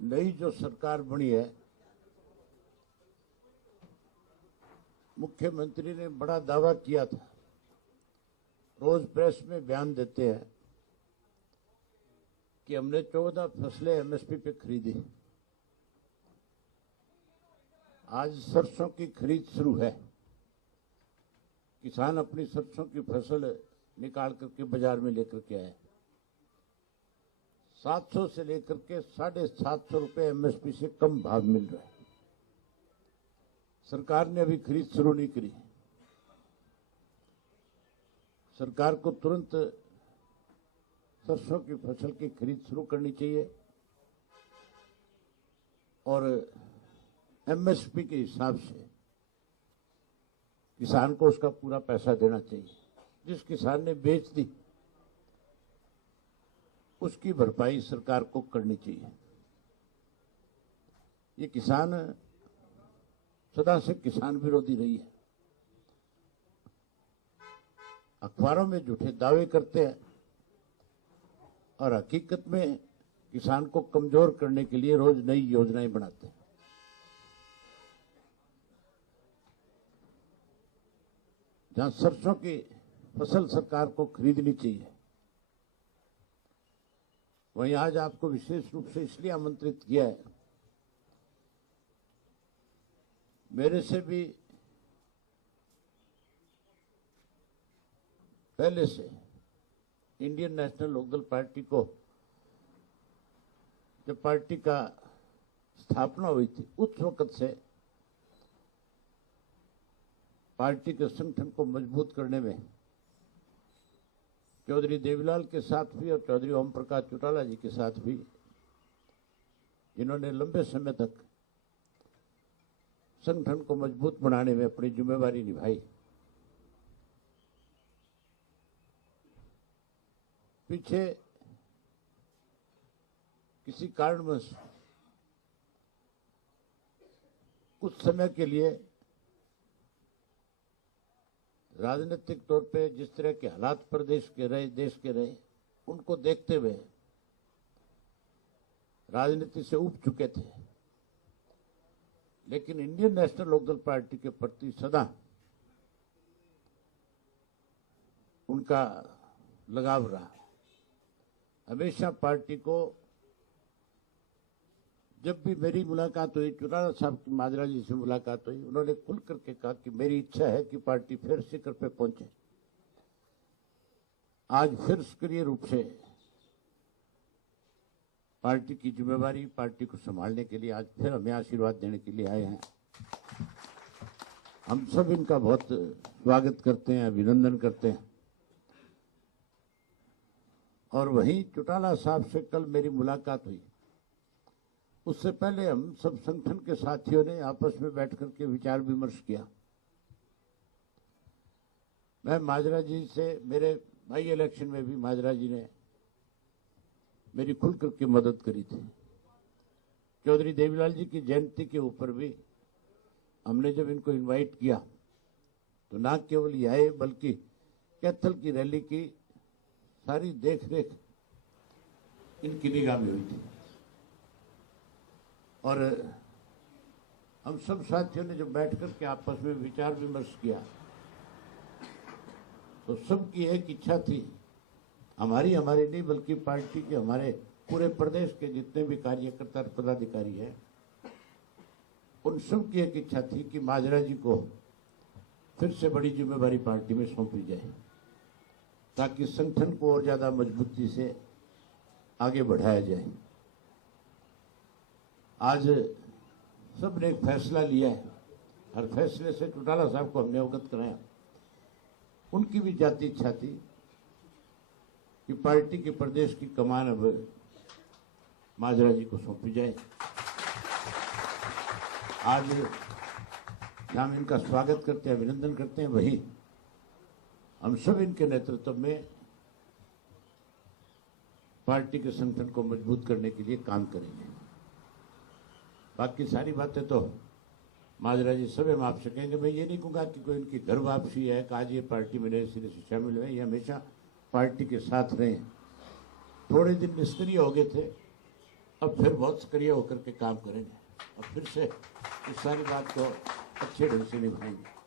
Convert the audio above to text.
नई जो सरकार बनी है, मुख्यमंत्री ने बड़ा दावा किया था, रोज प्रेस में बयान देते हैं कि हमने 14 फसलें एमएसपी पे खरीदी। आज सरसों की खरीद शुरू है। किसान अपनी सरसों की फसल निकाल करके बाजार में लेकर के आए। 700 से लेकर के 750 रुपए एमएसपी से कम भाव मिल रहा है। सरकार ने अभी खरीद शुरू नहीं करी। सरकार को तुरंत सरसों की फसल की खरीद शुरू करनी चाहिए और एमएसपी के हिसाब से किसान को उसका पूरा पैसा देना चाहिए। जिस किसान ने बेच दी उसकी भरपाई सरकार को करनी चाहिए। ये किसान सदा से किसान विरोधी रही है। अखबारों में झूठे दावे करते हैं और हकीकत में किसान को कमजोर करने के लिए रोज नई योजनाएं बनाते हैं। जहां सरसों की फसल सरकार को खरीदनी चाहिए, वहीं आज आपको विशेष रूप से इसलिए आमंत्रित किया है, मेरे से भी पहले से इंडियन नेशनल लोकदल पार्टी को, जब पार्टी का स्थापना हुई थी, उस वक्त से पार्टी के संगठन को मजबूत करने में चौधरी देवीलाल के साथ भी और चौधरी ओम प्रकाश चौटाला जी के साथ भी, जिन्होंने लंबे समय तक संगठन को मजबूत बनाने में अपनी जिम्मेवारी निभाई, पीछे किसी कारणवश कुछ समय के लिए राजनीतिक तौर पे जिस तरह के हालात प्रदेश के रहे, देश के रहे, उनको देखते हुए राजनीति से उब चुके थे। लेकिन इंडियन नेशनल लोकदल पार्टी के प्रति सदा उनका लगाव रहा। हमेशा पार्टी को, जब भी मेरी मुलाकात हुई, चौटाला साहब की माजरा जी से मुलाकात हुई, उन्होंने खुल करके कहा कि मेरी इच्छा है कि पार्टी फिर शिखर पे पहुंचे। आज फिर सक्रिय रूप से पार्टी की जिम्मेवारी, पार्टी को संभालने के लिए आज फिर हमें आशीर्वाद देने के लिए आए हैं। हम सब इनका बहुत स्वागत करते हैं, अभिनंदन करते हैं। और वहीं चौटाला साहब से कल मेरी मुलाकात हुई। उससे पहले हम सब संगठन के साथियों ने आपस में बैठकर के विचार विमर्श किया। मैं माजरा जी से, मेरे बाई इलेक्शन में भी माजरा जी ने मेरी खुल करके मदद करी थी। चौधरी देवीलाल जी की जयंती के ऊपर भी हमने जब इनको इनवाइट किया तो ना केवल ये आए बल्कि कैथल की रैली की सारी देख-रेख इनकी निगाह में हुई थी। और हम सब साथियों ने जब बैठकर के आपस में विचार विमर्श किया तो सबकी एक इच्छा थी, हमारी नहीं बल्कि पार्टी के, हमारे पूरे प्रदेश के जितने भी कार्यकर्ता पदाधिकारी हैं, उन सब की एक इच्छा थी कि माजरा जी को फिर से बड़ी जिम्मेवारी पार्टी में सौंपी जाए ताकि संगठन को और ज्यादा मजबूती से आगे बढ़ाया जाए। आज सबने एक फैसला लिया है। हर फैसले से चौटाला साहब को हमने अवगत कराया। उनकी भी जाती इच्छा थी कि पार्टी के प्रदेश की कमान अब माजरा जी को सौंपी जाए। आज हम इनका स्वागत करते हैं, अभिनंदन करते हैं। वही हम सब इनके नेतृत्व में पार्टी के संगठन को मजबूत करने के लिए काम करेंगे। बाकी सारी बातें तो माजरा जी सब हम आपसे कहेंगे। मैं ये नहीं कहूँगा कि कोई इनकी घर वापसी है कि आज ये पार्टी में नए सिरे से शामिल हुए। ये हमेशा पार्टी के साथ रहे। थोड़े दिन निष्क्रिय हो गए थे, अब फिर बहुत सक्रिय होकर के काम करेंगे और फिर से इस सारी बात को अच्छे ढंग से निभाएंगे।